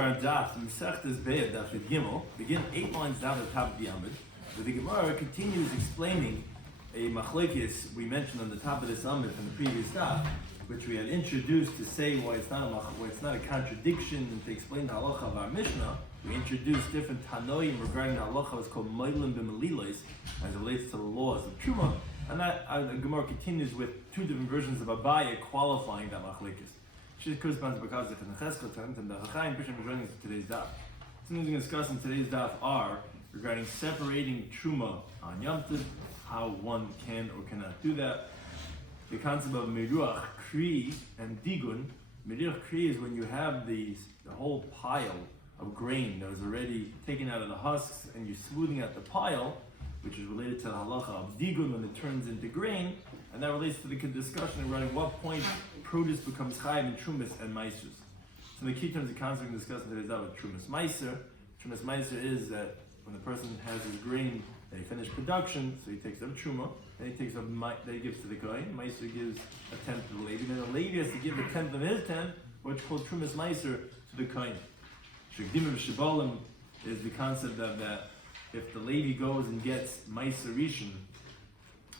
current Daf, Mesech Daf Yomi, begin 8 lines down at the top of the Amud, where the Gemara continues explaining a machlekes we mentioned on the top of this Amud from the previous Daf, which we had introduced to say why it's not a contradiction, and to explain the halacha of our Mishnah. We introduced different tanoim regarding the halacha was called moilim b'melilos, as it relates to the laws of Truma, and that the Gemara continues with two different versions of Abaye qualifying that machlekes. She corresponds because of the Cheskel and the Chaim Bishop joining us in today's daf. Some things we discuss in today's daf are regarding separating Truma on Yom Tov, how one can or cannot do that. The concept of Meruach Kri and Digun. Meruach Kri is when you have the whole pile of grain that was already taken out of the husks and you're smoothing out the pile, which is related to the halacha of Digun when it turns into grain, and that relates to the discussion regarding what point produce becomes chayiv in Trumas and Meisers. So the key terms of concept we discussed in today's daf with Trumas Meiser. Trumas Meiser is that when the person has his grain that he finished production, so he takes up Truma, then he takes up that he gives to the Kohen. Meiser gives a tenth to the Levi, then the Levi has to give a tenth of his tenth, which is called Trumas Meiser, to the Kohen. Shekdim v'shibalim is the concept of that if the Levi goes and gets Meiser Rishon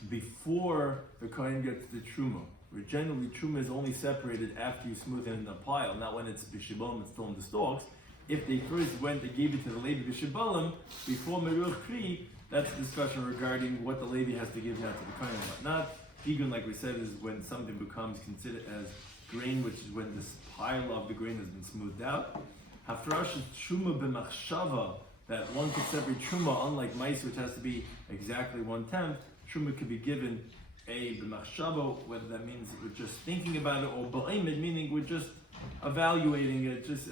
before the Kohen gets the Truma, where generally Truma is only separated after you smooth it in the pile, not when it's b'shibalim, it's still in the stalks. If they first went and gave it to the Levi b'shibalim before Meruach Kri, that's a discussion regarding what the Levi has to give now to the Kohen and whatnot. Digun, like we said, is when something becomes considered as grain, which is when this pile of the grain has been smoothed out. Hafrash is Truma b'machshava, that one could separate Truma, unlike Meiser, which has to be exactly 1/10. Truma could be given a b'machshava, whether that means we're just thinking about it, or ba'imid, meaning we're just evaluating it, just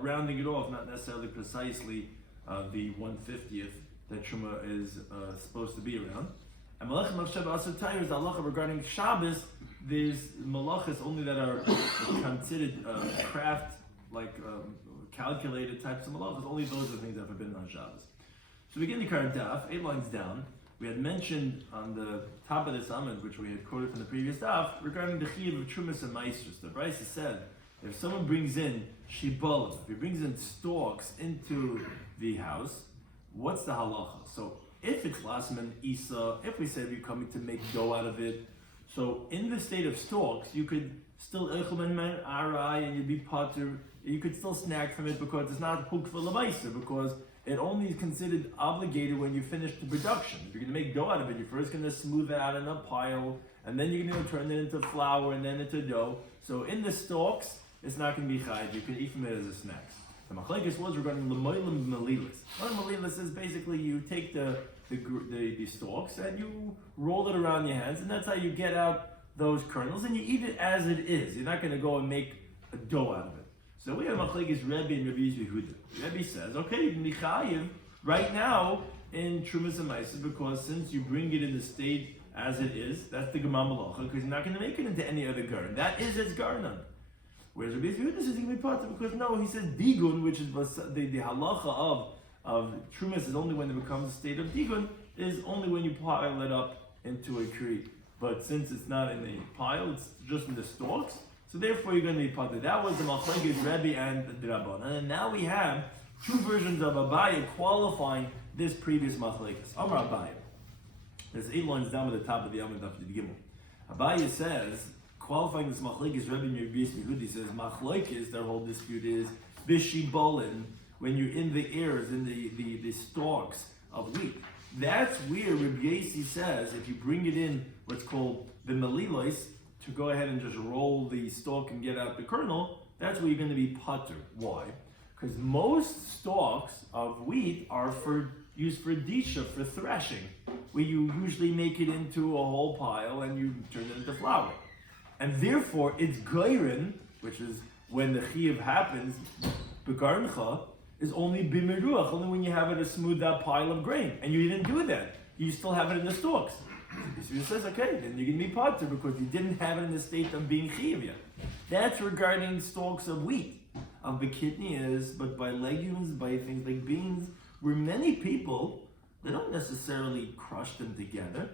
rounding it off, not necessarily precisely the 1/50th that Truma is supposed to be around. And malach machshava asotayr is the halacha regarding Shabbos. There's malachas only that are considered craft, like calculated types of malachas. Only those are things that are forbidden on Shabbos. So we begin the current daf, 8 lines down. We had mentioned on the top of this amud, which we had quoted from the previous daf, regarding the chiyuv of Trumas and Meisers. The Beitzah said, if someone brings in shibalim, if he brings in stalks into the house, what's the halacha? So if it's lasman isa, if we said you're coming to make dough out of it, so in the state of stalks, you could still arai and you'd be potter, you could still snack from it because it's not hooked for lemaisa, because it only is considered obligated when you finish the production. If you're going to make dough out of it, you're first going to smooth it out in a pile, and then you're going to turn it into flour and then into dough. So in the stalks, it's not going to be chayiv. You can eat from it as a snack. The machlekes was regarding the moilim melilas. Moilim melilas is basically you take the stalks and you roll it around your hands, and that's how you get out those kernels, and you eat it as it is. You're not going to go and make a dough out of it. So we have machlekes Rebbe and Rabbi Yehuda. Rebbe says, okay, you can be chayiv right now in Trumas and Meiser, because since you bring it in the state as it is, that's the Gemara Malacha, because you're not going to make it into any other garden. That is its garden. Whereas Rabbi Yehuda says you can be potter, because no, he says digun, which is the halacha of Trumas is only when it becomes a state of digun, is only when you pile it up into a tree. But since it's not in the pile, it's just in the stalks, so therefore you're going to be potter. That was the machlekes Rebbe and the Rabbanan. And now we have two versions of Abaye qualifying this previous machlekes. Amar Abaye. There's 8 lines down at the top of the Amud Daf Yomi. Abaye says, qualifying this machlekes Rebbe and Rabbi Yehuda, says machlekes, their whole dispute is bishibolin, when you're in the ears, in the stalks of wheat. That's where Rabbi Yossi says if you bring it in what's called the melilos, to go ahead and just roll the stalk and get out the kernel, that's where you're going to be potter. Why? Because most stalks of wheat are used for disha, for threshing, where you usually make it into a whole pile and you turn it into flour. And therefore, it's geirin, which is when the chiyuv happens, begarncha, is only bimeruach, only when you have it a smoothed out pile of grain. And you didn't do that. You still have it in the stalks. So he says, okay, then you're going to be potter because you didn't have it in the state of being chiyuv yet. That's regarding stalks of wheat. Of the kidney is, but by legumes, by things like beans, where many people, they don't necessarily crush them together.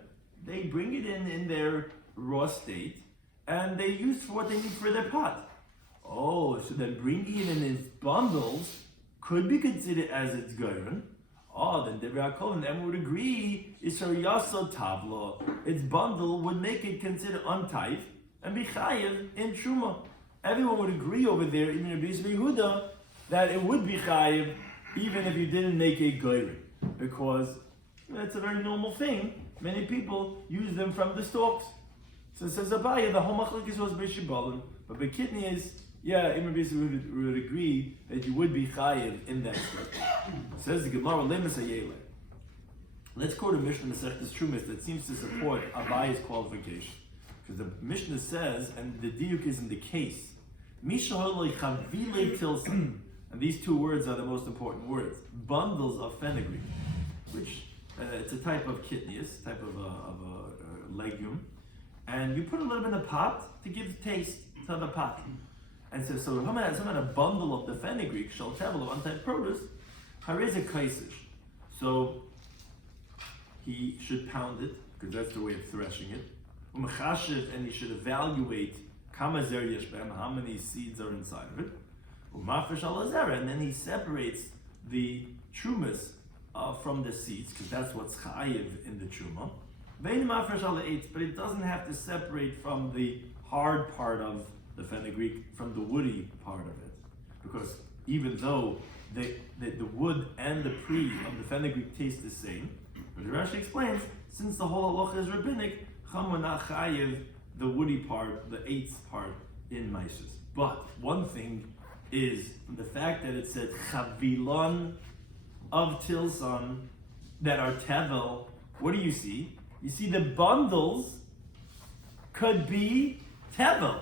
They bring it in their raw state, and they use for what they need for their pot. Oh, so then bringing it in its bundles could be considered as its goyren. Oh, then Devrei HaKol, and everyone would agree, Isar Yasa Tavla, its bundle would make it considered untight and be chayiv in Truma. Everyone would agree over there, even in Beitzah Yehuda, that it would be chayiv even if you didn't make a goyren, because that's a very normal thing. Many people use them from the stalks. So it says Abaya, the whole machlokes was b'shibalim, but the kidney is, yeah, Ibn Beitzah would agree that you would be chayiv in that state. Says the Gemara, let's quote a Mishnah Masechtas Trumas that seems to support Abaya's qualification. Because the Mishnah says, and the diuk is in the case, and these two words are the most important words, bundles of fenugreek, which it's a type of kitnius, type of a legume, and you put a little bit in a pot to give taste to the pot. And so someone has a bundle of the fenugreek, shall travel of untyped produce, harez a kaisish. So he should pound it, because that's the way of threshing it. And he should evaluate how many seeds are inside of it. And then he separates the trumas from the seeds, because that's what's chayiv in the truma. But it doesn't have to separate from the hard part of the fenugreek from the woody part of it, because even though the wood and the pre of the fenugreek taste the same, but the Rashi explains, since the whole halacha is rabbinic, Chama not chayiv the woody part, the eighth part in Maisus. But one thing is the fact that it said chavilon of tilson that are tevel. What do you see? You see the bundles could be tevel.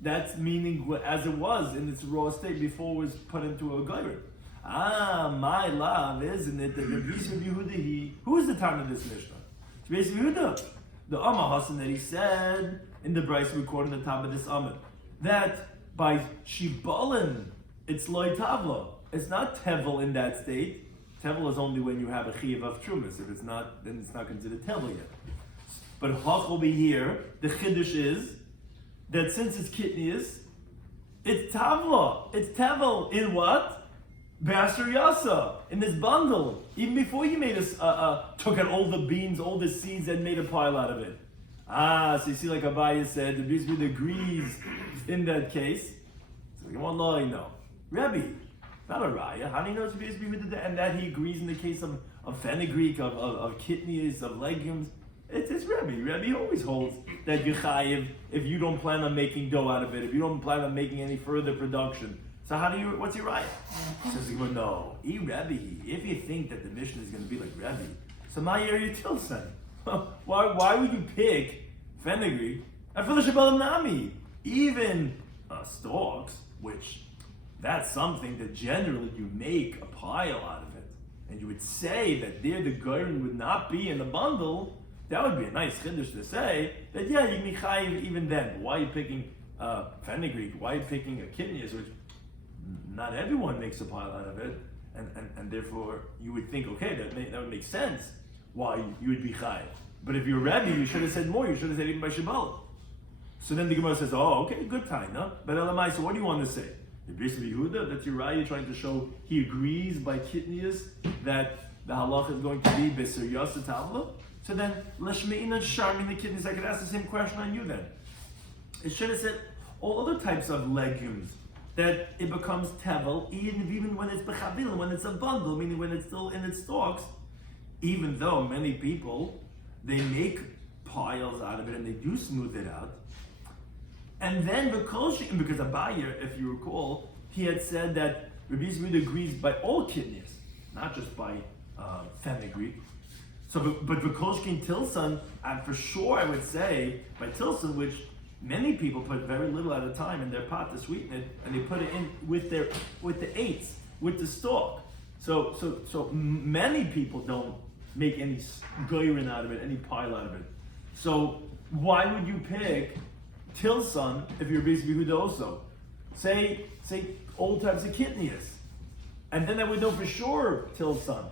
That's meaning as it was in its raw state before it was put into a goyren. My love, isn't it? The Beitzah Yehuda, who is the time of this Mishnah? It's Beitzah Yehuda. The Amar Hasan that he said in the Bryce we quote on the top of this Amid, that by Shibalin, it's loy tavla. It's not tevel in that state. Tevel is only when you have a chiyav of trumas. If it's not, then it's not considered tevel yet. But Hach will be here. The chiddush is that since it's kitnius, it's tavla. It's tevel in what? B'asher yasa, in this bundle. Even before you made took out all the beans, all the seeds, and made a pile out of it. So you see, like Abaya said, the Beitzah agrees in that case. So you want to know, Rebbe, not a raya. How do you know it's Beitzah that, and that he agrees in the case of fenugreek, of kidneys, of legumes? It's Rebbe. Rebbe always holds that you chayiv if you don't plan on making dough out of it, if you don't plan on making any further production. So what's your right? Says no. Rebbe, if you think that the mission is going to be like Rebbe, so my area tilson. Why would you pick fenugreek? And for the Shabbalam Nami, even stalks, which that's something that generally you make a pile out of it, and you would say that there the goyren would not be in the bundle. That would be a nice chiddush to say that you can be chayiv even then. But why are you picking fenugreek? Why are you picking a kidneys, which not everyone makes a pile out of it, and therefore you would think, okay, that would make sense why you would be chayiv. But if you're Rebbe, you should have said more. You should have said even by Shabbat. So then the Gemara says, oh, okay, good time, no? But Elamai, so what do you want to say? The Beitzah Yehuda, that's your raya, you're trying to show he agrees by kitnius that the halacha is going to be B'ser Yasa Tavla. So then, Lashme'ina Sharmin the kidneys, I could ask the same question on you then. It should have said all other types of legumes, that it becomes tevel, even when it's bechavil, when it's a bundle, meaning when it's still in its stalks, even though many people, they make piles out of it and they do smooth it out. And then because Abaye, if you recall, he had said that Rabbi Shloimy agrees by all kidneys, not just by fenugreek. So, but V'kolshkin Tilson, and for sure I would say by Tilson, which many people put very little at a time in their pot to sweeten it, and they put it in with the eighths, with the stalk. So many people don't make any goyren out of it, any pile out of it. So why would you pick Tilson if you're Beitzah Yehuda also? Say all types of kidneys, and then I would know for sure Tilson.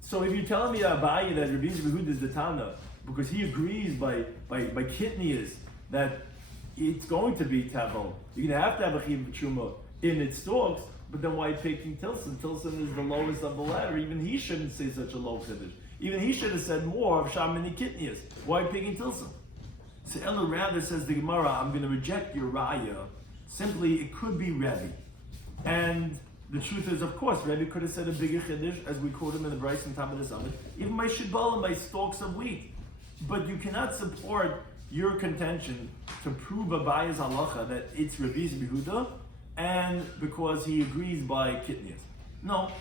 So if you're telling me Abaye that Rabbi Yehuda is the Tana because he agrees by kidneys that it's going to be tevel. You're going to have a chiv truma in its stalks, but then why picking Tilson? Tilson is the lowest of the ladder. Even he shouldn't say such a low chiddush. Even he should have said more of Shamini Kitnias. Why picking Tilson? So Ella rather says the Gemara, I'm going to reject your raya. Simply, it could be Rebbe. And the truth is, of course, Rebbe could have said a bigger chiddush, as we quote him in the Bryce and top of the summit, even by shibal and by stalks of wheat. But you cannot support your contention to prove Abaya's halacha that it's Rabbi Yehuda, and because he agrees by Kitnias. No.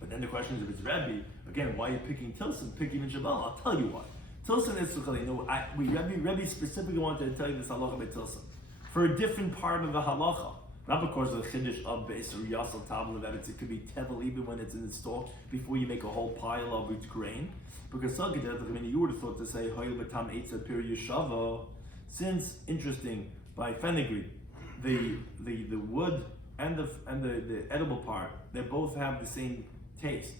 But then the question is, if it's Rebbe, again, why are you picking Tilson? Pick even Shabbat. I'll tell you why. Tilson is Sukkali. No, Rebbe specifically wanted to tell you this halacha by Tilson for a different part of the halacha. Not because of the chiddush of Beis or Yasal Tabla that it could be tevel even when it's in the stalk before you make a whole pile of its grain. Because you would have thought to say Hoyel Batam Eitza Pir Yeshava, since interesting by fenugreek, the wood and the edible part, they both have the same taste.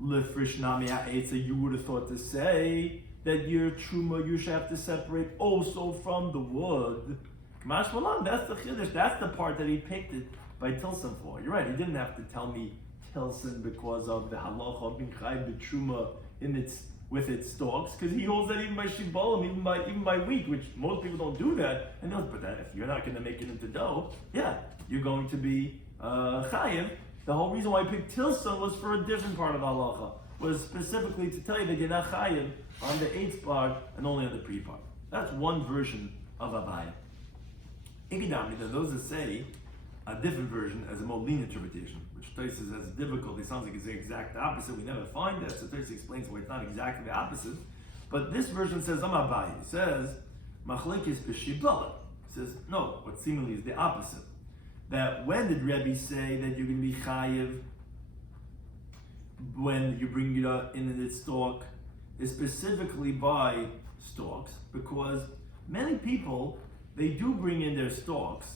Lefrish Nami Eitza, you would have thought to say that your truma you should have to separate also from the wood. Kamash Malan, that's the chiddush. That's the part that he picked it by Tilson for. You're right. He didn't have to tell me Tilson because of the halacha of being chayv the truma with its stalks, because he holds that even by shibolim, even by wheat, which most people don't do that. And he goes, but that, if you're not going to make it into dough, yeah, you're going to be chayiv. The whole reason why I picked Tilson was for a different part of halacha, was specifically to tell you that you're not chayiv on the eighth part and only on the pre part. That's one version of Abaya. Ikidami, those that say a different version as a more lenient interpretation, which Tosfos has difficulty, sounds like it's the exact opposite. We never find that, so Tosfos explains why it's not exactly the opposite. But this version says Amabai. It says Machlekes b'shibala. It says no, what seemingly is the opposite. That when did Rebbe say that you're going to be chayiv when you bring it in its stalk? Is specifically by stalks, because many people, they do bring in their stalks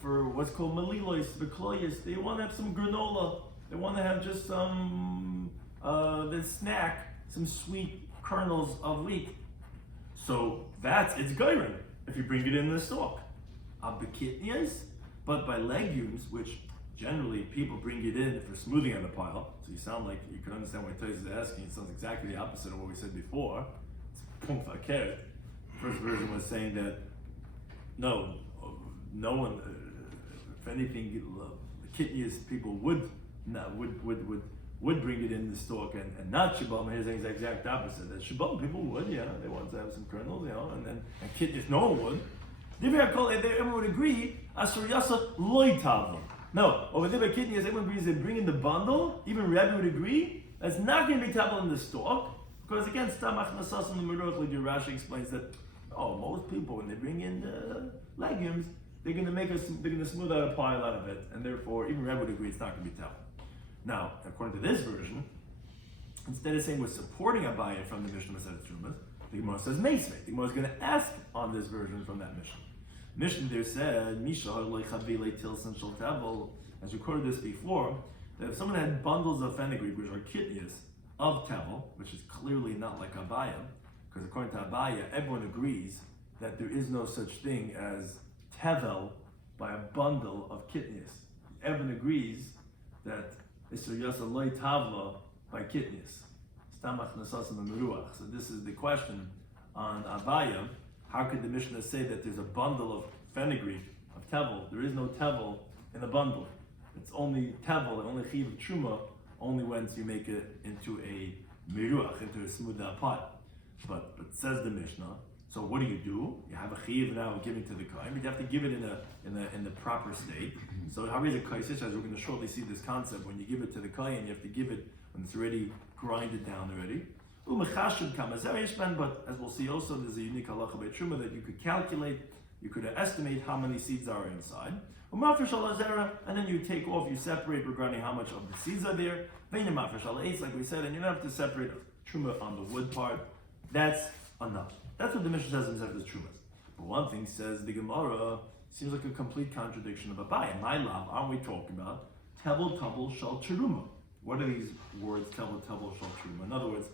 for what's called malilois, bekloyas. They want to have some granola. They want to have just some the snack, some sweet kernels of wheat. So it's goyren if you bring it in the stalk. Bekitnias, but by legumes, which generally people bring it in for smoothing on the pile. So you sound like you can understand why Tosfos is asking. It sounds exactly the opposite of what we said before. It's punk fakir. First version was saying that no one, if anything, the kitnias people would bring it in the stalk and not shabam. Here's the exact opposite. That shabam people would, they want to have some kernels, and kitnias no one would. Everyone would agree. Asur yasa loy tavam. No, over there by kitnias, everyone agrees they bring in the bundle. Even Rebbe would agree that's not going to be tavel in the stalk, because again, stamach nasas in the meruach, like Rashi explains that. Oh, most people when they bring in legumes, they're going to smooth out a pile out of it, and therefore even Rebbe would agree it's not going to be tavel. Now, according to this version, instead of saying we're supporting Abaya from the Mishnah Masechet Trumas, the Gemara says Meisvei. The Gemara is going to ask on this version from that Mishnah. Mishnah there said, Misha loy chavile tilson shel tavel, as we quoted this before, that if someone had bundles of fenugreek, which are kitnias, of tavel, which is clearly not like Abaya, because according to Abaya, everyone agrees that there is no such thing as tevel by a bundle of kitnias. Everyone agrees that it's yasa loy tavla by kitnias. Stamach nasas in the meruach. So this is the question on Abaya. How could the Mishnah say that there's a bundle of fenugreek, of tevel? There is no tevel in the bundle. It's only tevel, only chiv truma, only once you make it into a meruach, into a smooth pot. But says the Mishnah. So what do? You have a chiv now giving to the kohen. You have to give it in the proper state. So how is it kaisish? As we're going to shortly see this concept, when you give it to the kohen, you have to give it when it's already grinded down already. But as we'll see also, there's a unique halacha by truma that you could calculate, you could estimate how many seeds are inside. And then you take off, you separate regarding how much of the seeds are there. Like we said, and you don't have to separate truma on the wood part. That's enough. That's what the Mishnah says in Masechet Trumas. But one thing says the Gemara seems like a complete contradiction of Abaya. My love, aren't we talking about tevel shal teruma? What are these words, tevel shal teruma? In other words,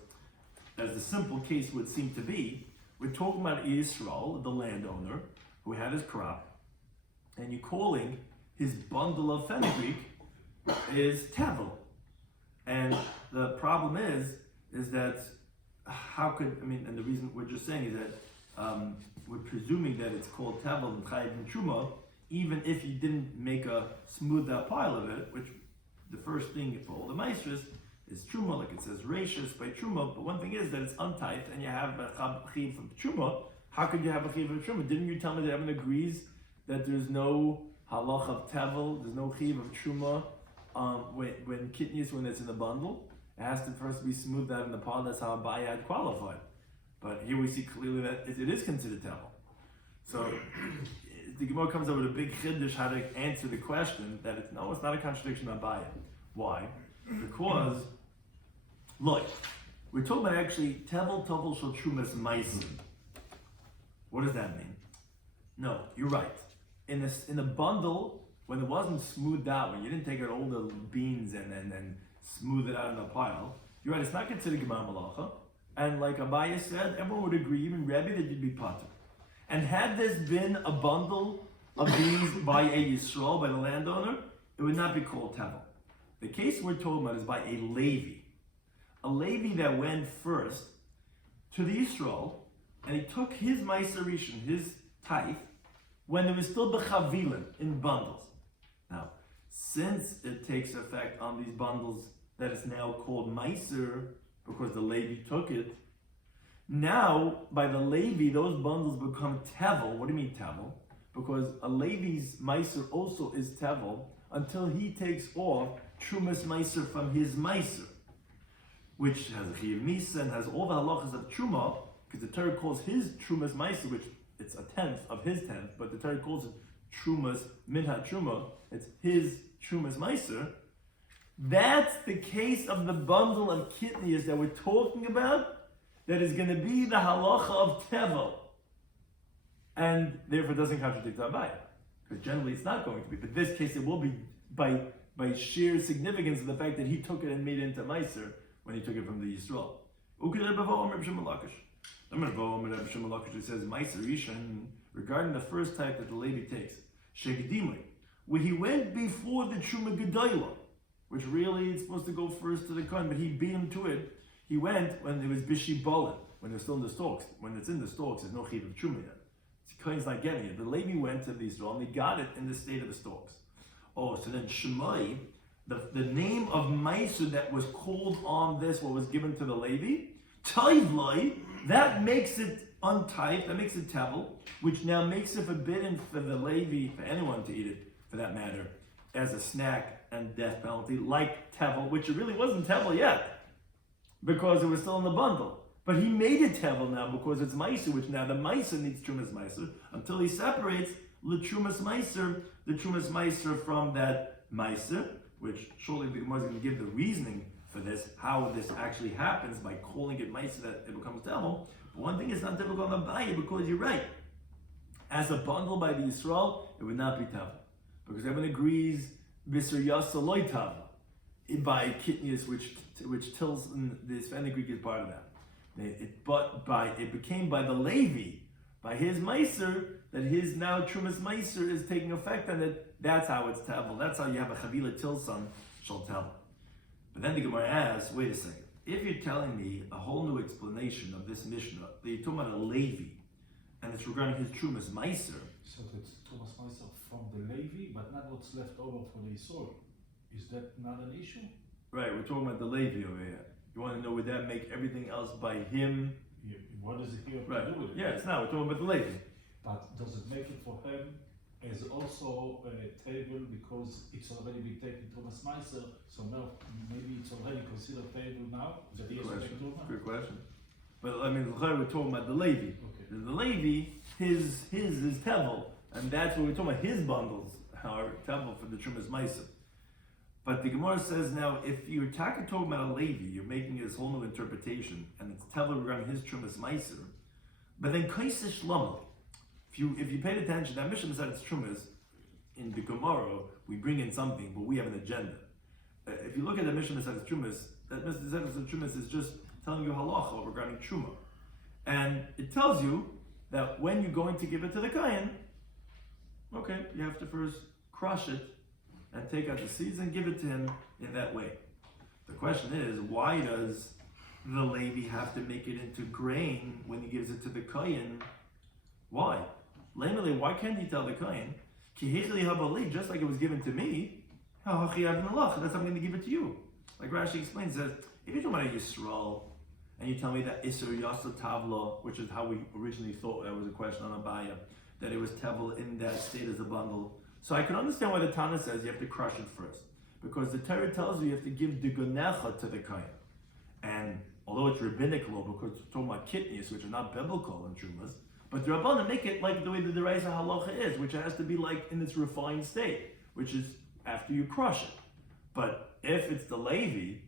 as the simple case would seem to be, we're talking about Yisrael, the landowner, who had his crop, and you're calling his bundle of fenugreek is tevel. And the problem is that how could, and the reason we're just saying is that we're presuming that it's called tevel and chayiv and truma, even if you didn't make a smoothed out pile of it, which the first thing for all the maestros is truma, like it says rashis by truma, but one thing is that it's untyped and you have a chiv from truma. How could you have a chiv from truma? Didn't you tell me that everyone agrees that there's no halach of tevel, there's no chiv of truma when kitnius, when it's in the bundle? It has to first be smoothed out in the pile. That's how Abaye had qualified. But here we see clearly that it is considered tevel. So the Gemara comes up with a big chiddush how to answer the question that it's not a contradiction of Abaye. Why? Because look, we're talking about actually tevel shel trumas meisim. What does that mean? No, you're right. In the bundle, when it wasn't smoothed out, when you didn't take out all the beans and smooth it out in a pile, you're right, it's not considered Gemar Malacha. And like Abaye said, everyone would agree, even Rebbe, that you'd be pater. And had this been a bundle of these by a Yisrael, by the landowner, it would not be called tevel. The case we're talking about is by a Levi. A Levi that went first to the Yisrael, and he took his Meiser Rishon, his tithe, when it was still bechavilim, in bundles. Now, since it takes effect on these bundles that is now called Meiser, because the Levi took it, now, by the Levi, those bundles become tevel. What do you mean tevel? Because a Levi's Meiser also is tevel until he takes off Trumas Meiser from his Meiser, which has a Chiyav Misa and has all the halachas of Truma, because the Torah calls his Trumas Meiser, which it's a tenth of his tenth, but the Torah calls it Trumas Minha Truma, it's his Trumas Meiser. That's the case of the bundle of kitnias that we're talking about, that is going to be the halacha of tevel, and therefore doesn't contradict Abaye, because generally it's not going to be. But in this case, it will be by sheer significance of the fact that he took it and made it into meiser when he took it from the Yisrael. It says meiser rishon regarding the first type that the Levi takes, shegedimli, where he went before the truma gedolah, which really is supposed to go first to the Kohen, but he beat him to it. He went when it was bishibolim, when it was still in the stalks. When it's in the stalks, there's no chiv of truma yet. The Kohen's not getting it. The Levi went to the Israel and they got it in the state of the stalks. Oh, so then Shemai, the name of Meiser that was called on this, what was given to the Levi, Taivlai, that makes it untyped, that makes it tevel, which now makes it forbidden for the Levi, for anyone to eat it, for that matter, as a snack and death penalty, like tevel, which it really wasn't tevel yet, because it was still in the bundle. But he made it tevel now because it's meiser, which now the meiser needs trumas meiser until he separates the trumas meiser from that meiser, which surely the Gemara is going to give the reasoning for this, how this actually happens by calling it meiser that it becomes tevel. But one thing is not difficult on Abaye, because you're right. As a bundle by the Yisrael, it would not be tevel, because everyone agrees Visser Yasa loy tevel by kitnius, which tills this fenugreek is part of that. It became by the Levi, by his meiser, that his now trumas meiser is taking effect on it. That's how it's tevel. That's how you have a chavila tilson shall tevel. But then the Gemara asks, wait a second. If you're telling me a whole new explanation of this Mishnah, that you're talking about a Levi, and it's regarding his trumas meiser. So it's trumas meiser from the Levi, but not what's left over for the Yisrael. Is that not an issue? Right, we're talking about the Levi over here. You want to know, would that make everything else by him? Yeah, what does it here right. to do with it? Yeah, it's not. We're talking about the Levi. But does it make it for him as also a table because it's already been taken to Thomas Meiser? So now maybe it's already considered table now? That he Good question. But I mean, we're talking about the Levi. Okay. The Levi, his is tevel, and that's what we're talking about. His bundles are tevel for the Trumas Meiser. But the Gemara says now, if you're talking about a Levi, you're making this whole new interpretation, and it's tevel regarding his Trumas Meiser. But then Kaisish Lamal, if you paid attention, that Mishnah said it's Trumas. In the Gemara, we bring in something, but we have an agenda. If you look at the Mishnah that says Trumas, that Mishnah that says Trumas is just telling you halacha regarding Truma. And it tells you that when you're going to give it to the kohen, okay, you have to first crush it and take out the seeds and give it to him in that way. The question is, why does the Levi have to make it into grain when he gives it to the kohen? Why? Why can't he tell the kohen, just like it was given to me, that's how I'm going to give it to you. Like Rashi explains, says, if you're talking about a Yisrael, and you tell me that Isser Yasa Tavla, which is how we originally thought that was a question on Abaya, that it was Tevel in that state as a bundle. So I can understand why the Tana says you have to crush it first. Because the Torah tells you have to give Digonecha to the Kohen. And although it's rabbinic law, because it's talking about kidneys, which are not biblical in Trumas, but the Rabbanan make it like the way the Deraisa Halacha is, which has to be like in its refined state, which is after you crush it. But if it's the Levi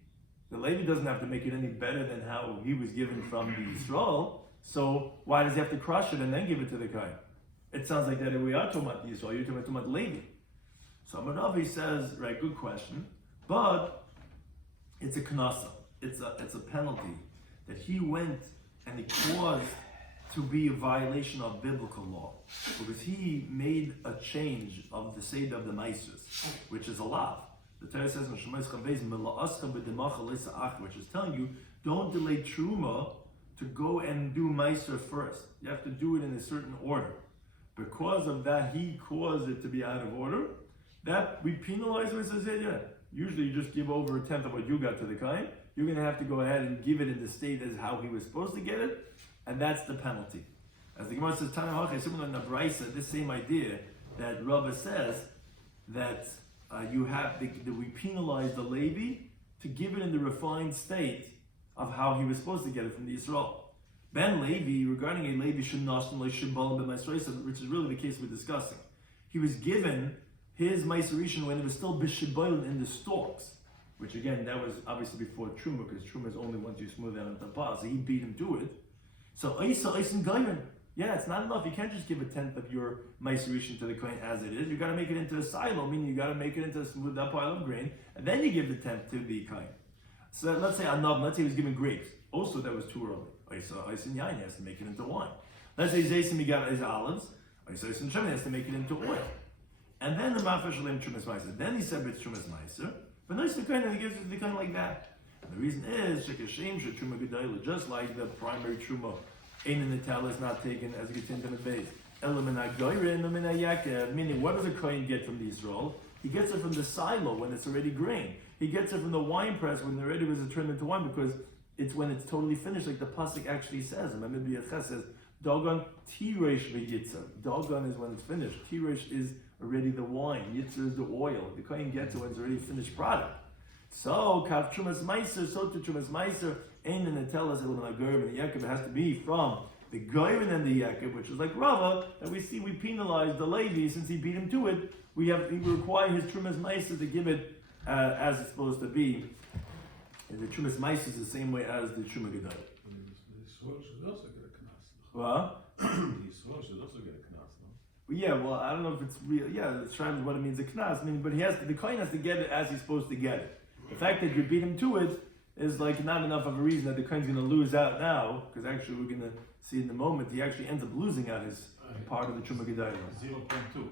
doesn't have to make it any better than how he was given from the Yisrael, so why does he have to crush it and then give it to the Kohen? It sounds like that we are talking about the Yisrael, you're talking about Levi. So Amaravi says, right, good question, but it's a knasa, it's a penalty that he went and he caused to be a violation of biblical law, because he made a change of the Seder of the Maisers, which is a law. The Torah says in Shemais Chavez, which is telling you, don't delay Truma to go and do Meiser first. You have to do it in a certain order. Because of that, he caused it to be out of order. That we penalize him and says, yeah, usually you just give over a tenth of what you got to the Kohen. You're going to have to go ahead and give it in the state as how he was supposed to get it, and that's the penalty. As the Gemara says, similar in the Beitzah, this same idea that Rava says that we penalize the Levi to give it in the refined state of how he was supposed to get it from the Yisrael. Ben Levi, regarding a Levi, which is really the case we're discussing. He was given his Meiserishin when it was still Bishiboil in the stalks, which again, that was obviously before Truma, because Truma is only once you smooth out the pas, so he beat him to it. So Eisen Gaiman, yeah, it's not enough. You can't just give a tenth of your Meiserishin to the Kohen as it is. You got to make it into a silo, meaning you got to make it into a smoothed out pile of grain, and then you give the tenth to the Kohen. So let's say he was given grapes. Also, that was too early. Eisen Yain, he has to make it into wine. Let's say Zaysim, he got his olives. Eisen Shem, he has to make it into oil. And then the Mafash Shalem Trumas Meiser. Then he separates Trumas Meiser. But nice the Kohen, and he gives it to the Kohen like that. And the reason is, Shekashem Truma Gedayla, just like the primary Truma, Ein in the Tal is not taken as a Getin in the base. Meaning, what does a Kohen get from the Israel? He gets it from the silo when it's already grain. He gets it from the wine press when it already was turned into wine, because it's when it's totally finished, like the pasuk actually says. Remember, Biachas says, "Dogon tiresh v'yitza." Dogon is when it's finished. Tiresh is already the wine. Yitza is the oil. The Kohen gets it when it's already finished product. So kav trumas meiser, so to trumas meiser, ein in the telas elam ha'goyim and the yaakov. It has to be from the goyim and the yaakov, which is like Rava that we see. We penalize the Levi since he beat him to it. We require his trumas meiser to give it as it's supposed to be. And the Trumas Meiser is the same way as the Truma Gedai. The Yisrael should also get a knas. What? The Yisrael should also get a knas, no? Yeah, well, I don't know if it's real. Yeah, it's trying to what it means a knas. I mean, but the Kohen has to get it as he's supposed to get it. The fact that you beat him to it is like not enough of a reason that the Kohen's going to lose out now, because actually we're going to see in a moment he actually ends up losing out his part of the Truma Gedai. 0.2.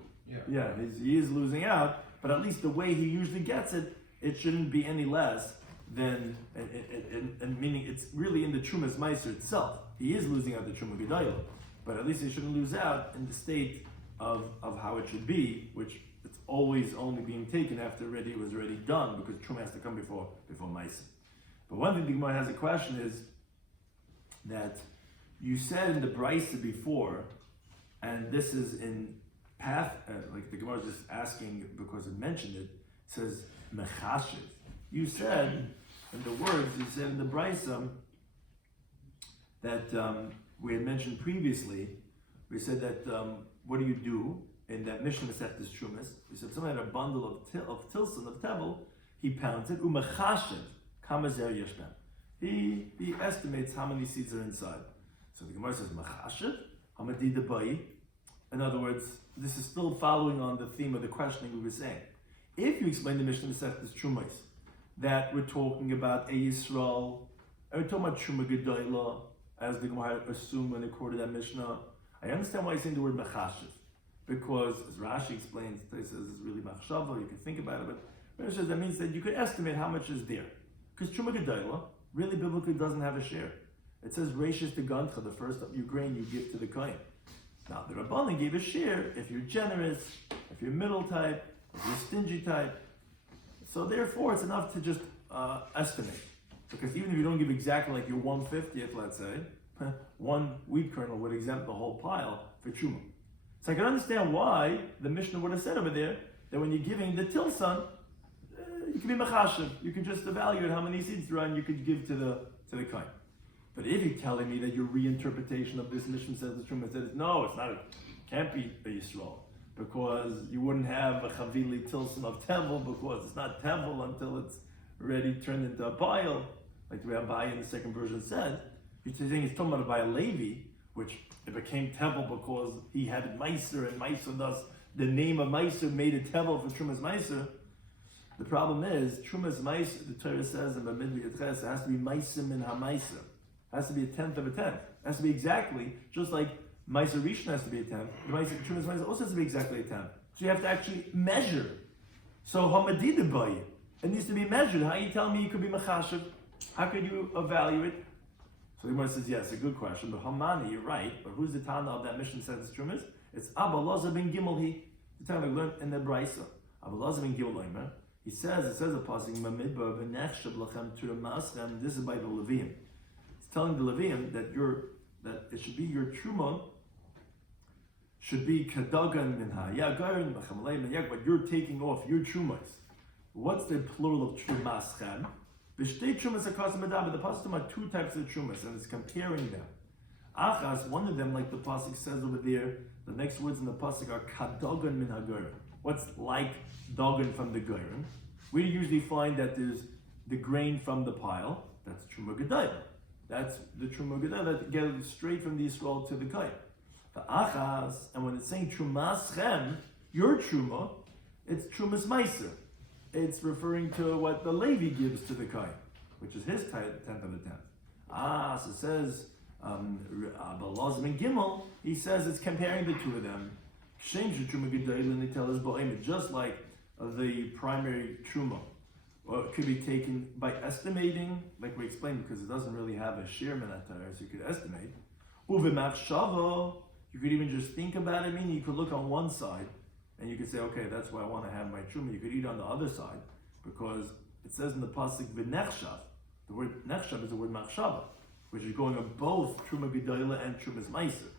Yeah, he is losing out, but at least the way he usually gets it, it shouldn't be any less than, and meaning it's really in the Trumas Meiser itself. He is losing out the Truma Gedayla, but at least he shouldn't lose out in the state of how it should be, which it's always only being taken after it was already done, because Truma has to come before Meiser. But one thing the Gemara has a question is that you said in the Beitzah before, and this is in path, like the Gemara is just asking because it mentioned it, says mechashiv. You said in the words, you said in the Beitzah that we had mentioned previously. We said that what do you do in that Mishnah Masechtas Trumas? We said someone had a bundle of tilson of tevel. He pounds it. Umechashiv kamazer yeshbem. He estimates how many seeds are inside. So the Gemara says mechashiv hamadid bai. In other words, this is still following on the theme of the questioning we were saying. If you explain the Mishnah Masechtas Trumas, that we're talking about a Yisrael, and we're talking about Truma Gedayla, as the Gemara assumed when they quoted that Mishnah. I understand why he's saying the word mechashiv, because as Rashi explains, he says it's really machshava. You can think about it, but Rashi says that means that you could estimate how much is there. Because Truma Gedola really biblically doesn't have a share. It says Reishis de Gantcha, the first of your grain you give to the kohen. Now the Rabbanan gave a share if you're generous, if you're middle type, if you're stingy type. So therefore, it's enough to just estimate. Because even if you don't give exactly like your 1/50th, let's say, one wheat kernel would exempt the whole pile for Truma. So I can understand why the Mishnah would have said over there that when you're giving the tilson, you can be mechashiv. You can just evaluate how many seeds there are and you could give to the kohen. But if you're telling me that your reinterpretation of this Mishnah says the Truma says no, it's not. It can't be a Yisrael because you wouldn't have a chavili tilson of tevel because it's not tevel until it's already turned into a pile, like the Rabbi in the second version said. You're saying he's talking about a Levi, which it became tevel because he had meiser and meiser thus the name of meiser made it tevel for Trumas meiser. The problem is Trumas meiser. The Torah says in Bamidbar Yitches it has to be meisim in ha-meiser. It has to be a tenth of a tenth. It has to be exactly, just like Meiser Rishon has to be a tenth. The Trumas Meiser also has to be exactly a tenth. So you have to actually measure. So Hamadida by it needs to be measured. How are you telling me you could be Mechashiv? How could you evaluate? So the Gemara says, yes, a good question. But Hamani, you're right. But who's the Tana of that mission says it's Trumas? It's Abba Loza ben Gimel. The Tana we learned in the Beitzah. Abba Loza ben Gimel. He says, it says a passing Mamidbar v'nechshab lachem tu'ramaschem. This is by the Levium. Telling the Levium that it should be your truma should be kadagan minha yagarin b'chamalei minyak, but you're taking off your trumas. What's the plural of trumaschem? B'shtei trumas akasim adab. The pasuk about two types of trumas, and it's comparing them. Achas, one of them, like the pasuk says over there, the next words in the pasuk are kadagan min hagarin. What's like dagan from the garin? We usually find that there's the grain from the pile. That's truma gedayla. That's the Truma Gedolah that gets straight from the Yisrael to the Kohen. The Achas, and when it's saying Trumaschem, your Truma, it's Trumas Meiser. It's referring to what the Levi gives to the Kohen, which is his tenth of a tenth. So it says, Balaz ben Gimel, he says it's comparing the two of them. Truma Gedolah, and they tell us, just like the primary Truma. Well, it could be taken by estimating, like we explained, because it doesn't really have a shear minatayr, so you could estimate. Uvimachshava, you could even just think about it. Meaning, you could look on one side and you could say, okay, that's why I want to have my truma. You could eat on the other side because it says in the pasuk v'nechshav. The word nechshav is the word machshava, which is going on both truma gedolah and trumas meiser.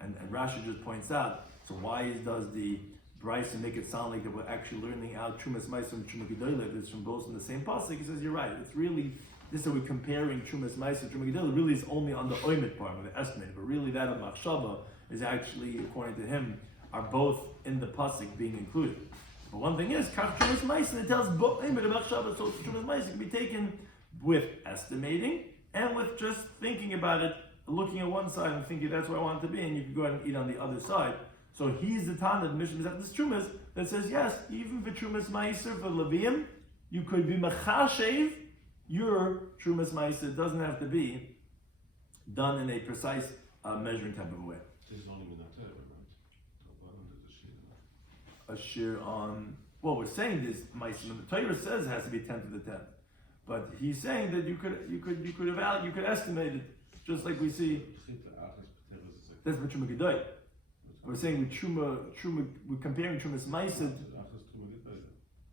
And Rashi just points out. So why does the Bryce and make it sound like that we're actually learning out Trumas Meiser and Truma Gedolah? It's from both in the same pasuk. He says you're right. It's really this that we're comparing Trumas Meiser and Truma Gedolah really is only on the oimit part, with the estimate. But really, that of Machshava is actually, according to him, are both in the pasuk being included. But one thing is, Kach Trumas Meiser, it tells both oimit and Machshava. So Trumas Meiser can be taken with estimating and with just thinking about it, looking at one side and thinking that's where I want it to be, and you can go ahead and eat on the other side. So he's the Tana of the Mishnah this Trumas that says yes, even for Trumas Meiser for Levium, you could be mechashev your Trumas Meiser. It doesn't have to be done in a precise measuring type of way. A shear on we're saying this Meiser. The Torah says it has to be 10 to the 10th, but he's saying that you could evaluate, you could estimate it, just like we see. That's what Truma Gedolah. We're saying with Truma, we're comparing Trumas Meiser.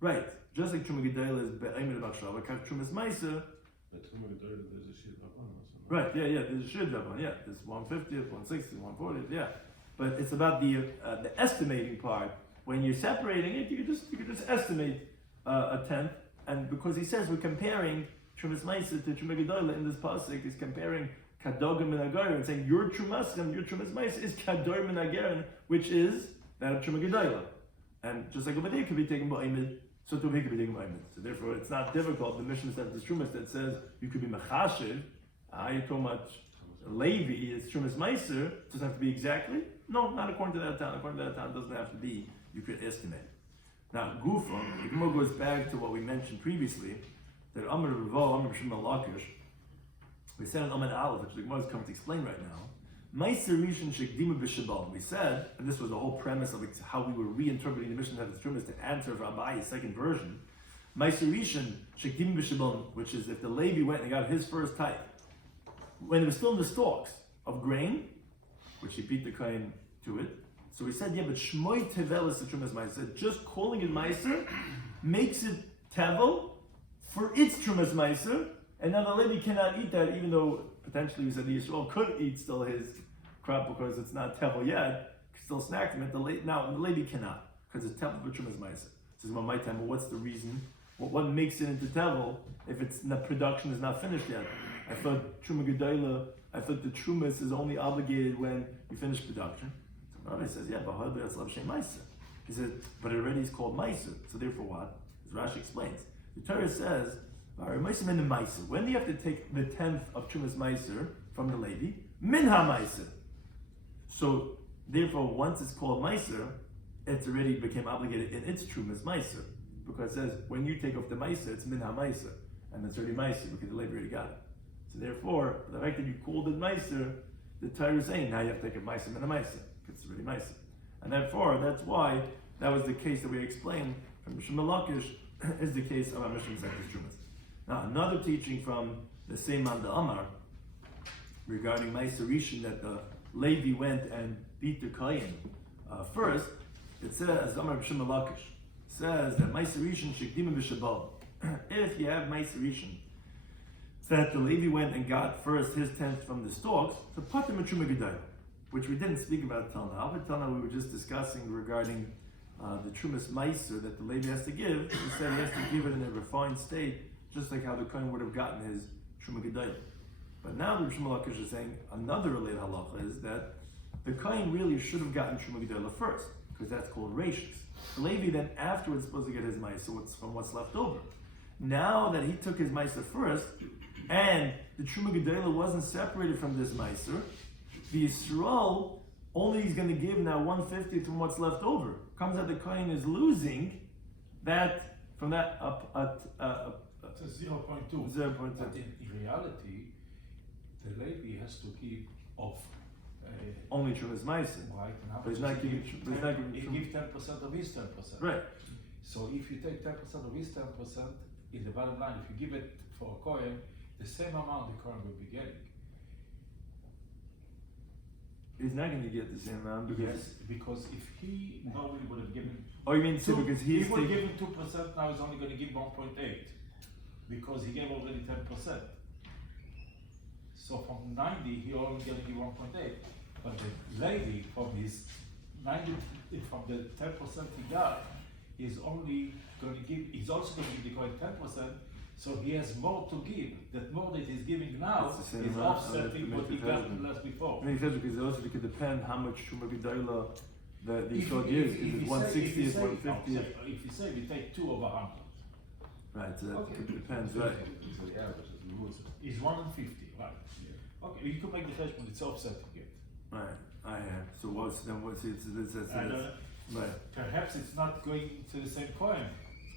Right. Just like Truma Gedolah is be'emet b'achshava, Trumas Meiser. Right. Yeah. There's a shear davan. Yeah. There's 150th, 160th, 140th. Yeah. But it's about the estimating part. When you're separating it, you could just estimate a tenth. And because he says we're comparing Trumas Meiser to Truma Gedolah in this pasuk, he's comparing Kadogim and Agarim, and saying your Trumas Meiser is Kadogim and Agarim, which is that of Truma Gedolah. And just like over there could be taken by Imid, so too he could be taken by Imid. So therefore it's not difficult. The mission says this Trumas that says you could be Mechashiv, you talking about Levi, is Trumas Meiser, does it have to be exactly? No, not according to that town. According to that town, it doesn't have to be, you could estimate. Now, Gufa, the Gemara goes back to what we mentioned previously, that Amr Ravo, Amr B'Shem Lakish, We said in Amid Aleph, which the Gemara is coming to explain right now. Meiser Rishon Shekdimu b'Shabbat. We said, and this was the whole premise of how we were reinterpreting the Mishnah of the Trumas to answer Rabbi's second version. Meiser Rishon Shekdimu b'Shabbat, which is if the Levi went and got his first type when it was still in the stalks of grain, which he beat the kohen to it. So we said, yeah, but Shmoi Tevel is the Trumas Meiser. Just calling it Meiser makes it Tevel for its Trumas Meiser, and now the Levi cannot eat that, even though potentially we said the Yisrael could eat still his crop because it's not Tevel yet, still snack him. Now the Levi cannot because it's Tevel for Trumas Meiser. Says my temple. What's the reason? What makes it into Tevel if it's the production is not finished yet? I thought Truma Gedola. I thought the Trumas is only obligated when you finish production. So Rabbi says, yeah, but he said, but it already is called Meiser. So therefore, what? As Rashi explains, the Torah says, when do you have to take the 10th of Trumas Meiser from the Levi? Minha Meiser. So therefore, once it's called Meiser, it's already became obligated in its Trumas Meiser. Because it says, when you take off the Meiser, it's Minha Meiser. And it's already Meiser because the Levi already got it. So therefore, the fact that you called it Meiser, the Torah is saying, now you have to take a Meiser Minha Meiser. Because it's already Meiser. And therefore, that's why that was the case that we explained from Shmuel Lakish is the case of our Mishnah Masechtas Trumas. Now, another teaching from the same man the Amar regarding Meiser Rishon that the Levi went and beat the Kohen. First, it says, Amar Shmuel Lakish says that Meiser Rishon Shekdimu b'Shabbat. If you have Meiser Rishon, that the Levi went and got first his 10th from the stalks, to put him a Truma Gedola, which we didn't speak about till now. But till now we were just discussing regarding the Trumas Meiser that the Levi has to give. He said he has to give it in a refined state, just like how the Kohen would have gotten his Truma Gedola. But now the Shmuel Lakish is saying another related halacha is that the Kohen really should have gotten Truma Gedola first, because that's called Rashis. The Levi then afterwards is supposed to get his Meiser from what's left over. Now that he took his Meiser first, and the Truma Gedola wasn't separated from this Meiser, the Yisrael only is going to give now 1/50 from what's left over. Comes out the Kohen is losing that from that up at to 0.2. 0.2. But in reality, the Levi has to keep off. Only Trumas Meiser. Right, But he's not giving. He gives 10% of his 10%. Right. So if you take 10% of his 10%, in the bottom line, if you give it for a Kohen, the same amount the Kohen will be getting. He's not going to get the same amount because. Yes, because if he normally would have given. Oh, you mean so because he he's would have taking. given 2%. Now he's only going to give 1.8 because he gave already 10%. So from 90, he only going to give 1.8. But the lady from his 90, from the 10% he got, is only going to give. He's also going to give the Kohen 10%. So he has more to give. That more that he's giving now is offsetting what he got last before. I mean, because also it could depend how much Truma Gedola the Yisrael gives. Is it 160th, 150th? If you say we take 2 over 100. Right, so Okay. it depends, right? So the average is the loser. Is 150, right? Yeah. Okay, you could make the judgment. It's offsetting it. Right, I have. So what's it's I don't- right. Perhaps it's not going to the same coin.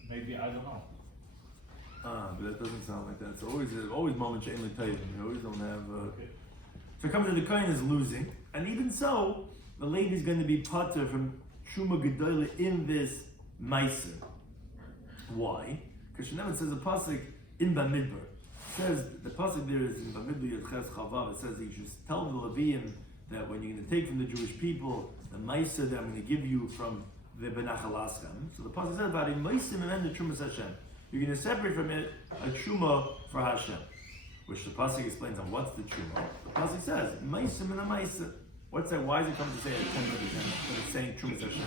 Maybe I don't know. But that doesn't sound like that. It's always moment chainly type. You always don't have. Okay. So it comes to the Kohen is losing, and even so, the lady is going to be pater from Truma Gedola in this Meiser. Why? Because Shneimon says a pasuk in Bamidbar. Says the pasuk there is in Bamidbar Yadches Chavav. It says that you should tell the Leviim that when you're going to take from the Jewish people the Meiser that I'm going to give you from the Benachalaschem. So the pasuk says about in Meiser and the Trumas Hashem. You're going to separate from it a Truma for Hashem, which the pasuk explains on what's the Truma. The pasuk says Meiser and a Meiser. What's that? Why does it come to say a 10 when it's saying Trumas Hashem?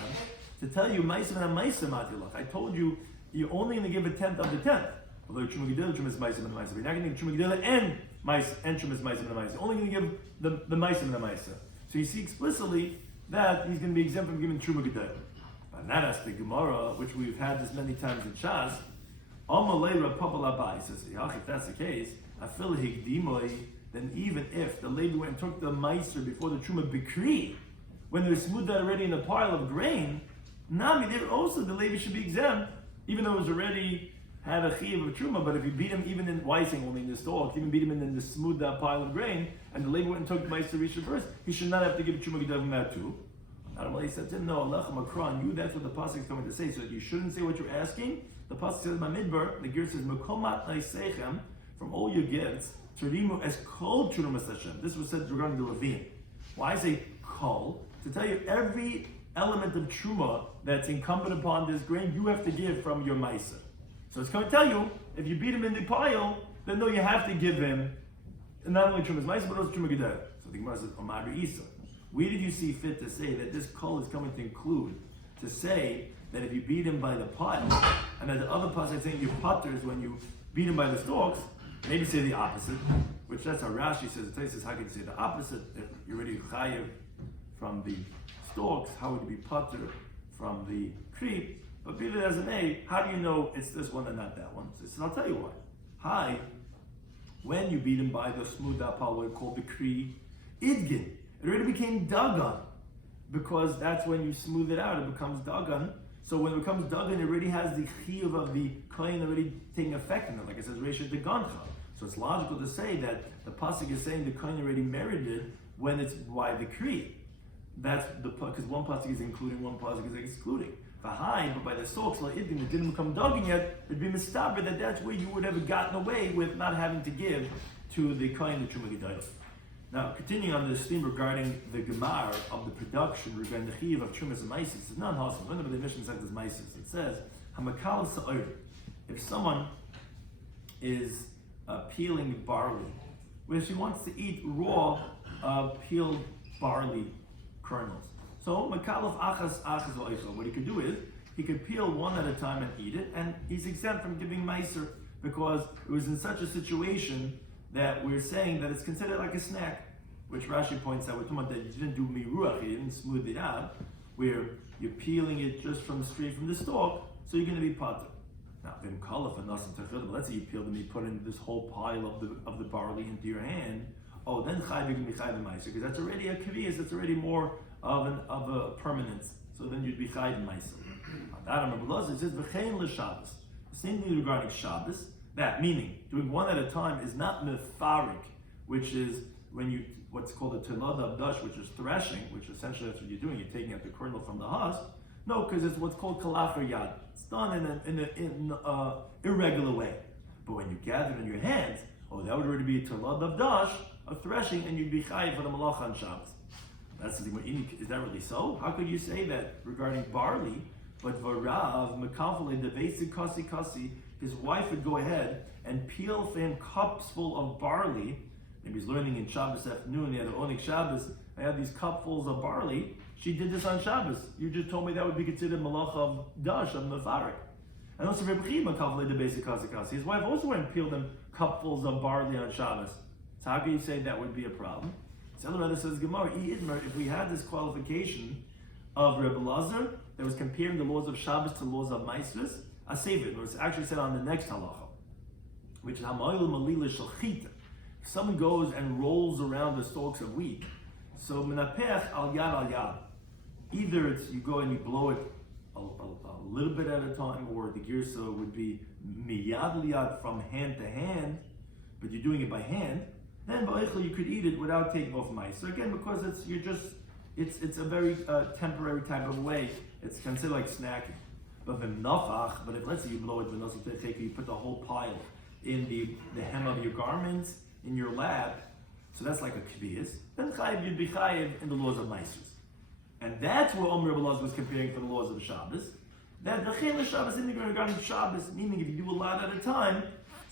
To tell you Meiser and a Meiser Matilach. I told you you're only going to give a 10th of the 10th. Although Truma Gedola, Trumas Meiser and a Meiser. You're not going to give Truma Gedola and Trumas Meiser and a Meiser. You're only going to give the Meiser and a Meiser. So you see explicitly that he's going to be exempt from giving Truma Gedola. And that aspect Gemara, which we've had this many times in Shas, says, if that's the case, then even if the lady went and took the Meiser before the Truma Bikri, when they're smoothed out already in a pile of grain, Nami, there also the lady should be exempt, even though it was already have a chiyuv of truma, but if you beat him even in Weising, only in the stalk, even beat him in the smooth pile of grain, and the labor went and took Meister Rishon first, he should not have to give truma gedav that too. He said to him, no, Alechem Akron, you, that's what the pasuk is coming to say, so you shouldn't say what you're asking. The pasuk says, Midbar, the gear says, Mekomat Naisechem, from all your gifts, Terimu as kol trumas Hashem. This was said regarding the Levine. Why say kol? To tell you every element of truma that's incumbent upon this grain, you have to give from your meiser. So it's going to tell you, if you beat him in the pile, then no, you have to give him not only trumas meiser, but also truma gedar. So the Gemara says, Omar Isa. Where did you see fit to say that this kol is coming to include, to say that if you beat him by the pile, and at the other pasuk saying you putters when you beat him by the stalks, maybe say the opposite, which that's how Rashi says. It says, how can you say the opposite? If you're already chayiv from the stalks, how would you be putter from the creep? But be it as it may, how do you know it's this one and not that one? So I'll tell you why. When you beat him by the smooth pal, called the kri idgin, it already became dagan, because that's when you smooth it out, it becomes dagan. So when it becomes dagan, it already has the chiyuv of the kohen already taking effect in it, like it says reisha degancha. So it's logical to say that the pasuk is saying the kohen already merited when it's by the kri. That's the because one pasuk is including, one pasuk is excluding. But by the stalks, like it didn't become dagan yet, it'd be mistaber that that's where you would have gotten away with not having to give to the kohen the truma gedayla. Now, continuing on this theme regarding the gemar of the production regarding the chiyuv of trumas and meises, it's not hostile. One of the mission says meises. It says hamakal sa'ir. If someone is peeling barley, where she wants to eat raw peeled barley kernels, so makalaf achas v'oichel. What he could do is he could peel one at a time and eat it, and he's exempt from giving meiser because it was in such a situation that we're saying that it's considered like a snack, which Rashi points out. We're talking about that you didn't do miruach, you didn't smooth it out, where you're peeling it just from straight from the stalk, so you're going to be potter. Now, then kalaf and nasim tachil. Let's say you peeled them, you put in this whole pile of the barley into your hand. Oh, then chayv you can be chayv meiser, because that's already a kaviyas. That's already more of a permanence. So then you'd be chayv meiser. It says v'chein l'Shabbos. The same thing regarding Shabbos. That meaning doing one at a time is not mefarik, which is when you what's called a telada abdash, which is threshing, which essentially that's what you're doing. You're taking out the kernel from the husk. No, because it's what's called kalachar yad. It's done in an irregular way. But when you gather it in your hands, that would already be a telada abdash, a threshing, and you'd be chayiv for the malacha on Shabbos. That's the thing. Is that really so? How could you say that regarding barley? But varav mekavle the basic kasi. His wife would go ahead and peel for him cups full of barley. Maybe he's learning in Shabbos afternoon, he had an Onik Shabbos, I have these cupfuls of barley. She did this on Shabbos. You just told me that would be considered malach of dash, of mefarik. And also Rabbi Shloimy Schwartzberg the basic kasi. His wife also went and peeled him cupfuls of barley on Shabbos. So how can you say that would be a problem? So Elrada says, Gemara, if we had this qualification of Rebbe Lazar that was comparing the laws of Shabbos to laws of Maisvis, I save it. It's actually said on the next halacha, which is Hamayil Malila Shalchita. If someone goes and rolls around the stalks of wheat, so Menapech al yad. Either it's you go and you blow it a little bit at a time, or the girsa would be miyad liyad, from hand to hand, but you're doing it by hand. Then ba'eichel you could eat it without taking off mice. So again, because it's a very temporary type of way. It's considered like snacking. But if let's say you blow it, you put the whole pile in the hem of your garments, in your lap, so that's like a kviyas, then chayiv, you'd be chayiv in the laws of Maisers. And that's where Rebbe Lazar was comparing for the laws of Shabbos. That the Chen Shabbos isn't regarding Shabbos, meaning if you do a lot at a time,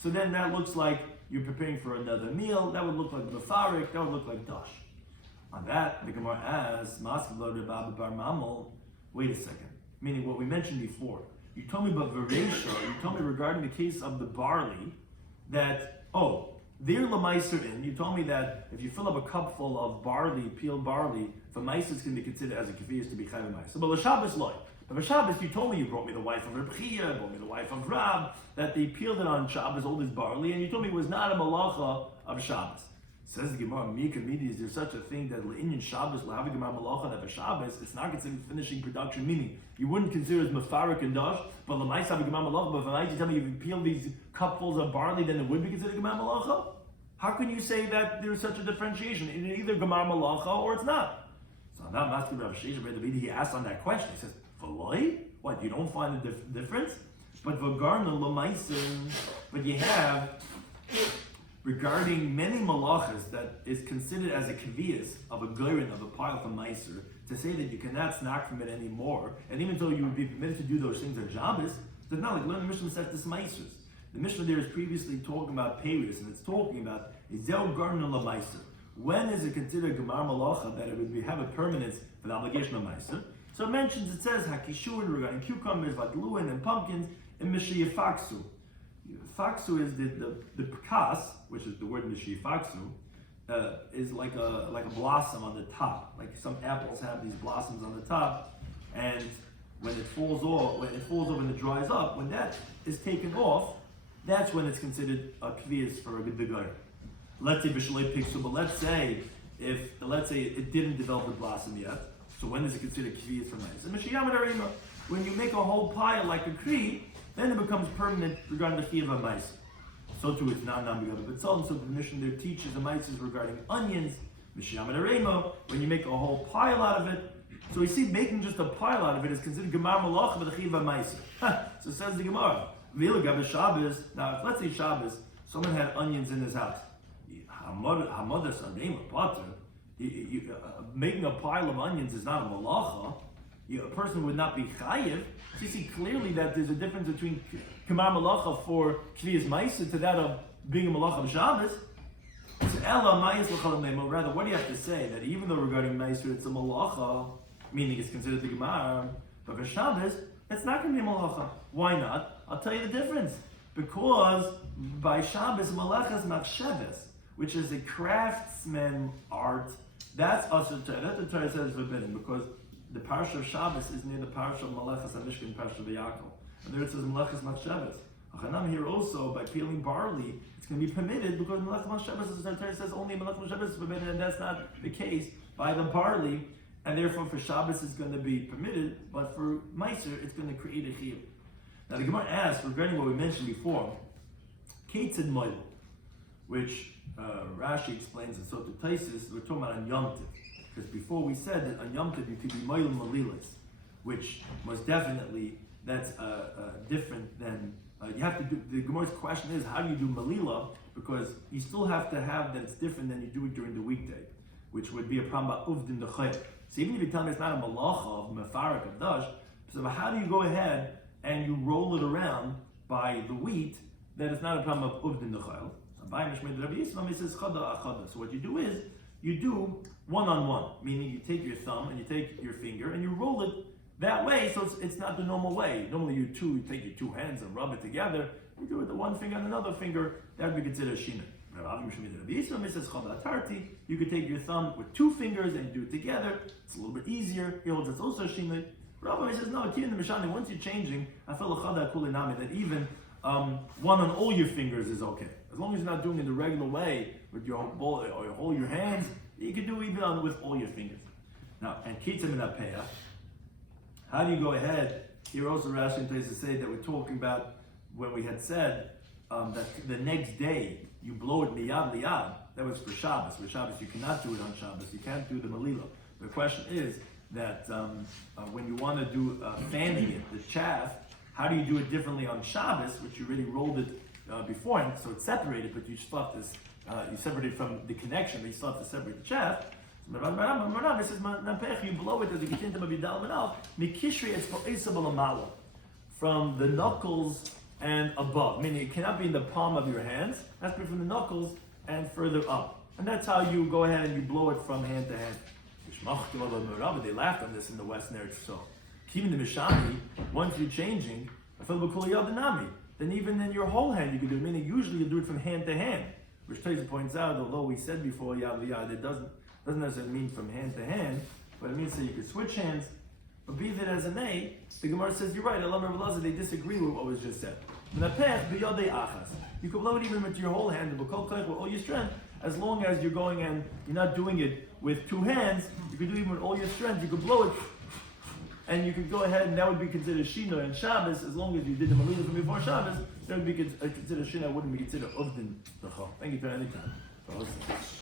so then that looks like you're preparing for another meal, that would look like mefarik, that would look like dash. On that, the Gemara asks, wait a second. Meaning what we mentioned before. You told me about Veresha, you told me regarding the case of the barley, that, they're lemaiser in. You told me that if you fill up a cup full of barley, peeled barley, for maiser it's going to be considered as a kefiyas to be chayv maiser. But l'Shabbos loy. But for Shabbos, you told me you brought me the wife of Reb Chia, brought me the wife of Rab, that they peeled it on Shabbos, all this barley, and you told me it was not a malacha of Shabbos. Says the Gemara, is there such a thing that in Shabbos, that a Shabbos, it's not considered finishing production, meaning you wouldn't consider it Mefarik and Dash, but Lamais have a Gemar Malacha, but if you tell me if you peel these cupfuls of barley, then it would be considered Gemar Malacha? How can you say that there's such a differentiation? It's either Gemar Malacha or it's not. So I'm not asking Rabbi Shloimy, he asked on that question, he says, V'loi? What, you don't find a difference? But V'garna Lamaisim, but you have regarding many malachas that is considered as a kaviyas of a goyrin, of a pile of meiser, to say that you cannot snack from it anymore, and even though you would be permitted to do those things on Shabbos, it's not like learn the Mishnah Masechtas Meisers. The Mishnah there is previously talking about Peiris, and it's talking about Izel Garden of Meiser. When is it considered Gemar Malacha that it would have a permanence for the obligation of Meiser? So it mentions, it says Hakishur regarding cucumbers, vadluin, and pumpkins, and Mishiyafaksu. Faksu is the kas, which is the word Mishiyafaksu, is like a blossom on the top. Like some apples have these blossoms on the top, and when it falls off and it dries up, when that is taken off, that's when it's considered a kviyas for a gedagar. Let's say b'shalei piksu, but let's say it didn't develop the blossom yet. So when is it considered kviyas for ma'aser? When you make a whole pile like a kri, then it becomes permanent regarding the chiyuv of ma'aser. So too it's not namigav but so the Mishnah there teaches the ma'aser regarding onions. When you make a whole pile out of it, so we see making just a pile out of it is considered gemar malacha with the chiyuv of ma'aser. So says the Gemara. Shabbos. Now, if let's say Shabbos, someone had onions in his house. Making a pile of onions is not a malacha. A person would not be chayiv. So you see clearly that there's a difference between kamar malacha for kviyas ma'aser to that of being a malacha of Shabbos. Rather, what do you have to say? That even though regarding ma'aser it's a malacha, meaning it's considered the gemar, but for Shabbos, it's not going to be a malacha. Why not? I'll tell you the difference. Because by Shabbos, malachas machshavas, which is a craftsman art, that's asur Torah. That the Torah says is forbidden because the parsha of Shabbos is near the parsha of malachas hamishkan, parsha of Yaakov, and there it says malachas machshavas. Achanam here also by peeling barley, it's going to be permitted because malachas machshavas, the Torah says only malachas machshavas is forbidden, and that's not the case by the barley. And therefore, for Shabbos, it's going to be permitted, but for Meiser, it's going to create a chiyuv. Now, the Gemara asks, regarding what we mentioned before, Ketzid Moil, which Rashi explains in Sotah Taisis, we're talking about on Yom Tov. Because before we said that on Yom Tov you could be Moil Malilas, which most definitely, that's different than, you have to do, the Gemara's question is, how do you do Malila? Because you still have to have that it's different than you do it during the weekday, which would be a problem about Uvdin the Chayr. So even if you tell me it's not a malacha of mefarik of dash, so how do you go ahead and you roll it around by the wheat that it's not a problem of uvdin dechayil? So what you do is you do one-on-one, meaning you take your thumb and you take your finger and you roll it that way. So it's not the normal way. Normally you take your two hands and rub it together. You do it with one finger and another finger. That would be considered a shina. You could take your thumb with two fingers and do it together. It's a little bit easier. He holds it's also shina. Rabbi says no. Here in the Mishani, once you're changing, I feel that even one on all your fingers is okay, as long as you're not doing it the regular way with your ball or you hold your hands. You can do even with all your fingers. Now, and kitzim minapeah. How do you go ahead? Here also Rashi places to say that we're talking about when we had said that the next day you blow it miyad liyad. That was for Shabbos. For Shabbos, you cannot do it on Shabbos. You can't do the malila. The question is that when you want to do fanning it, the chaff, how do you do it differently on Shabbos, which you already rolled it beforehand, so it's separated, but you still have this, you separate it from the connection, but you still have to separate the chaff. You blow it as you get into Mabidal Manal, Mikishri it's for Isabel from the knuckles and above, meaning it cannot be in the palm of your hands, it has to be from the knuckles and further up. And that's how you go ahead and you blow it from hand to hand. They laughed on this in the West Eretz. So, keeping the Mishani, once you're changing, then even in your whole hand you can do it. Meaning, usually you do it from hand to hand. Which Taisa points out, although we said before, it doesn't necessarily mean from hand to hand, but it means that you could switch hands. But be that as it may, the Gemara says you're right. They disagree with what was just said. You can blow it even with your whole hand, with all your strength, as long as you're going and you're not doing it with two hands, you could do it with all your strength, you could blow it, and you could go ahead, and that would be considered shiur and Shabbos, as long as you did the malila from before Shabbos, that would be considered shiur, wouldn't be considered uvdin. Thank you for any time.